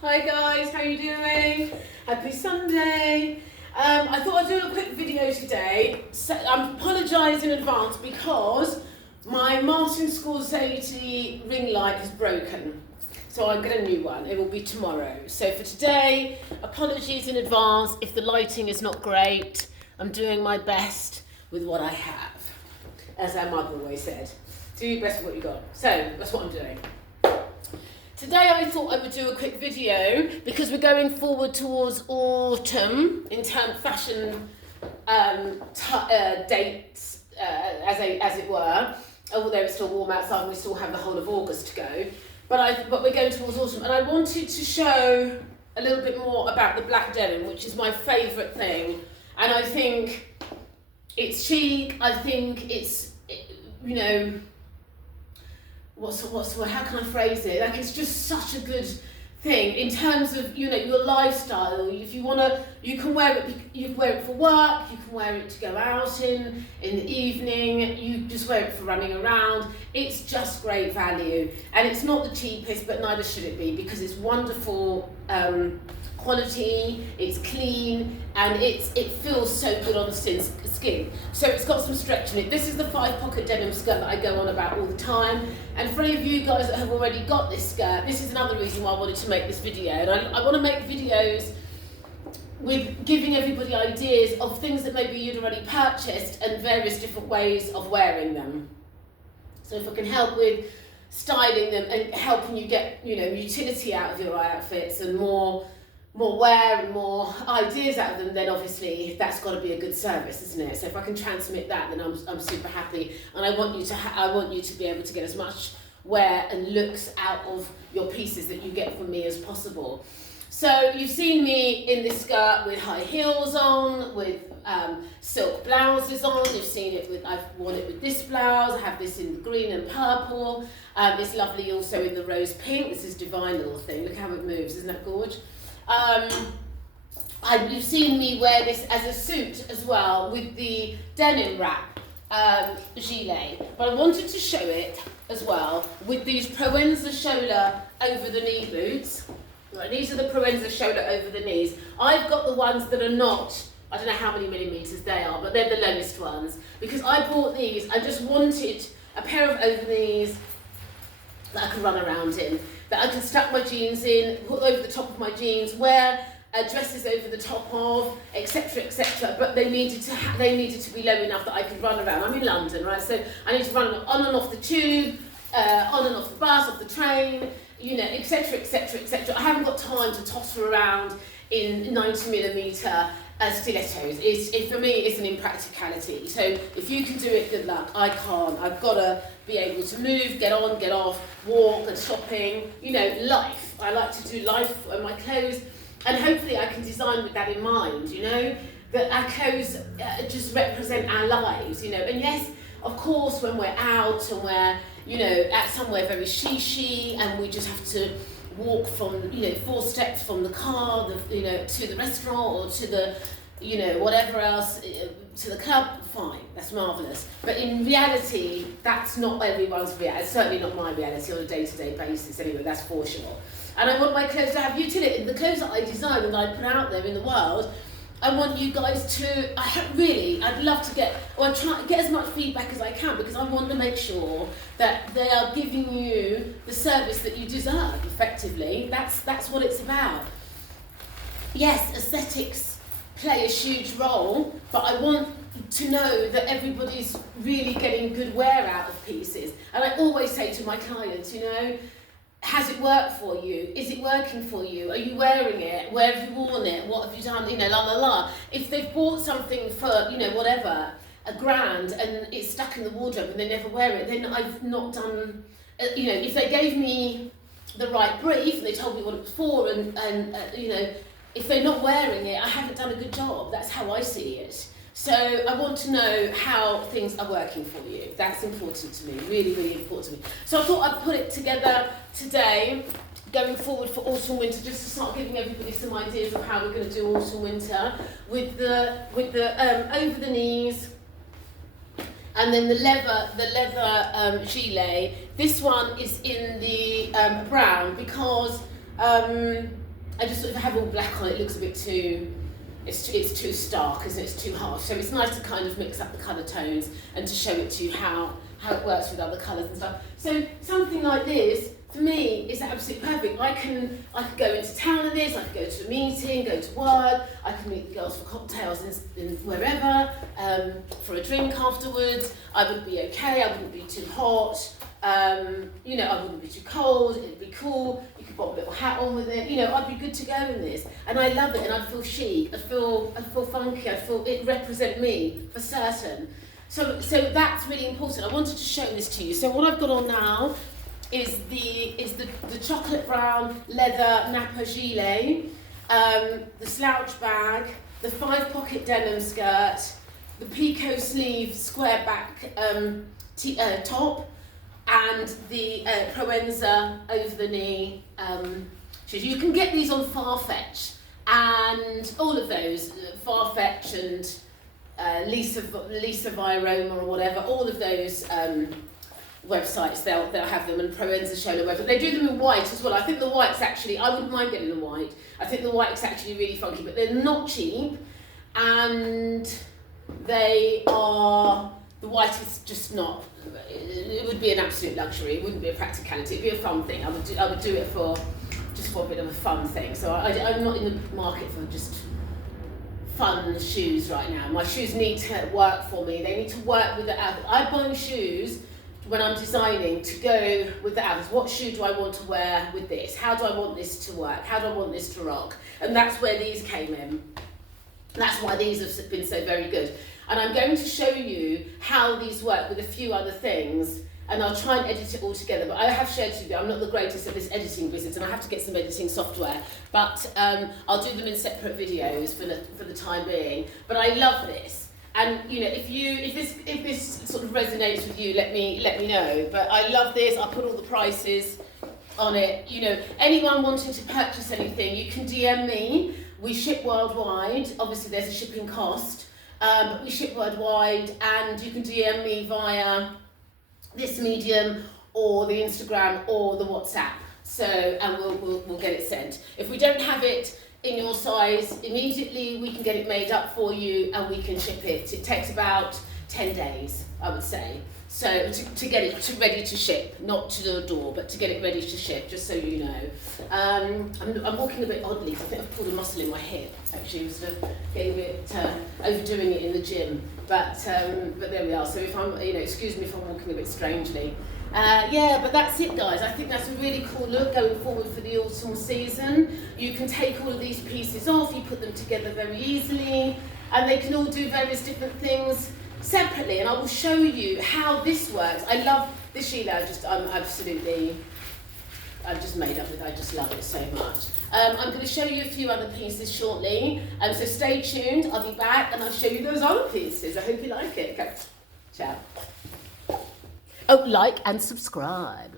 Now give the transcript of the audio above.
Hi guys, how you doing? Happy Sunday. I thought I'd do a quick video today. So, I'm apologising in advance because my Martin Scorsese ring light is broken. So I'll get a new one. It will be tomorrow. So for today, apologies in advance if the lighting is not great. I'm doing my best with what I have. As our mother always said, do your best with what you got. So that's what I'm doing. Today I thought I would do a quick video because we're going forward towards autumn in terms of fashion dates, as it were. Although it's still warm outside and we still have the whole of August to go. But we're going towards autumn, and I wanted to show a little bit more about the black denim, which is my favourite thing. And I think it's chic. I think it's, you know, what's the word? How can I phrase it? Like, it's just such a good thing in terms of, you know, your lifestyle. If you wanna, you can wear it. You can wear it for work. You can wear it to go out in the evening. You just wear it for running around. It's just great value, and it's not the cheapest, but neither should it be, because it's wonderful quality. It's clean, and it feels so good on the skin. So it's got some stretch in it. This is the 5-pocket denim skirt that I go on about all the time. And for any of you guys that have already got this skirt, this is another reason why I wanted to make this video. And I want to make videos with giving everybody ideas of things that maybe you'd already purchased and various different ways of wearing them. So if I can help with styling them and helping you get, you know, utility out of your outfits and more wear and more ideas out of them, then obviously that's got to be a good service, isn't it? So if I can transmit that, then I'm super happy, and I want you to be able to get as much wear and looks out of your pieces that you get from me as possible. So you've seen me in this skirt with high heels on, with silk blouses on. You've seen it with, I've worn it with this blouse. I have this in the green and purple. It's lovely also in the rose pink. This is divine little thing. Look how it moves, isn't that gorgeous? You've seen me wear this as a suit as well with the denim wrap gilet, but I wanted to show it as well with these Proenza shoulder over the knee boots. Right, these are the Proenza shoulder over the knees. I've got the ones that are not, I don't know how many millimetres they are, but they're the lowest ones, because I bought these. I just wanted a pair of over knees that I could run around in, that I could stuck my jeans in, put over the top of my jeans, wear dresses over the top of, etc., etc. But they needed to be low enough that I could run around. I'm in London, right? So I need to run on and off the tube, on and off the bus, off the train, you know, etc., etc., etc. I haven't got time to totter around in 90mm stilettos. For me, it's an impracticality. So if you can do it, good luck. I can't. I've got to be able to move, get on, get off, walk and shopping, you know, life. I like to do life and my clothes, and hopefully I can design with that in mind, you know, that our clothes just represent our lives, you know. And yes, of course, when we're out and we're, you know, at somewhere very she and we just have to walk from, you know, 4 steps from the car, you know, to the restaurant or to the, you know, whatever else, to the club, fine, that's marvellous. But in reality, that's not everyone's reality. It's certainly not my reality on a day-to-day basis anyway, that's for sure. And I want my clothes to have utility. The clothes that I design and that I put out there in the world, I want you guys to, I'd love to get, or try to get as much feedback as I can, because I want to make sure that they are giving you the service that you deserve, effectively. That's what it's about. Yes, aesthetics play a huge role, but I want to know that everybody's really getting good wear out of pieces. And I always say to my clients, you know, has it worked for you? Is it working for you? Are you wearing it? Where have you worn it? What have you done? You know, la la la. If they've bought something for, you know, whatever, £1,000, and it's stuck in the wardrobe and they never wear it, then I've not done, you know, if they gave me the right brief, they told me what it was for, and you know, if they're not wearing it, I haven't done a good job. That's how I see it. So I want to know how things are working for you. That's important to me, really, really important to me. So I thought I'd put it together today, going forward for autumn winter, just to start giving everybody some ideas of how we're going to do autumn winter with the over the knees, and then the leather gilet. This one is in the brown because I just sort of have all black on it, looks a bit too, it's too stark, isn't it? It's too harsh. So it's nice to kind of mix up the colour tones and to show it to you how it works with other colours and stuff. So something like this, for me, is absolutely perfect. I could go into town in this, I could go to a meeting, go to work, I could meet the girls for cocktails in wherever, for a drink afterwards. I would be okay, I wouldn't be too hot, you know, I wouldn't be too cold, it'd be cool, you could put a little hat on with it, you know, I'd be good to go in this. And I love it, and I'd feel chic, I'd feel funky, I'd feel it represent me, for certain. So that's really important. I wanted to show this to you. So what I've got on now is the chocolate brown leather Napa gilet, the slouch bag, the 5-pocket denim skirt, the picot sleeve square back top, and the Proenza over the knee shoes. You can get these on Farfetch, and all of those, Farfetch and Lisa via Roma or whatever, all of those websites, they'll have them, and Proenza Shola website. They do them in white as well. I think the white's actually, I wouldn't mind getting the white. I think the white's actually really funky, but they're not cheap, and they are, the white is just not, it would be an absolute luxury. It wouldn't be a practicality, it'd be a fun thing. I would do it just for a bit of a fun thing. So I'm not in the market for just fun shoes right now. My shoes need to work for me. They need to work with the outfit. I buy shoes when I'm designing to go with the outfits. What shoe do I want to wear with this? How do I want this to work? How do I want this to rock? And that's where these came in. That's why these have been so very good. And I'm going to show you how these work with a few other things, and I'll try and edit it all together. But I have shared with you, I'm not the greatest at this editing business, and I have to get some editing software. But I'll do them in separate videos for the time being. But I love this. And you know, if this sort of resonates with you, let me know. But I love this. I'll put all the prices on it. You know, anyone wanting to purchase anything, you can DM me. We ship worldwide. Obviously, there's a shipping cost, but we ship worldwide, and you can DM me via this medium or the Instagram or the WhatsApp. So, and we'll get it sent. If we don't have it in your size immediately, we can get it made up for you and we can ship it. It takes about 10 days, I would say. So to get it ready to ship, not to the door, but to get it ready to ship, just so you know. I'm walking a bit oddly, because I think I've pulled a muscle in my hip, actually. I'm sort of getting a bit, overdoing it in the gym. But there we are. So if I'm, you know, excuse me if I'm walking a bit strangely. Yeah, but that's it, guys. I think that's a really cool look going forward for the autumn season. You can take all of these pieces off, you put them together very easily, and they can all do various different things separately, and I will show you how this works. I love this gilet. I've just made up with it. I just love it so much. I'm going to show you a few other pieces shortly, so stay tuned. I'll be back and I'll show you those other pieces. I hope you like it. Okay, ciao. Oh, like and subscribe.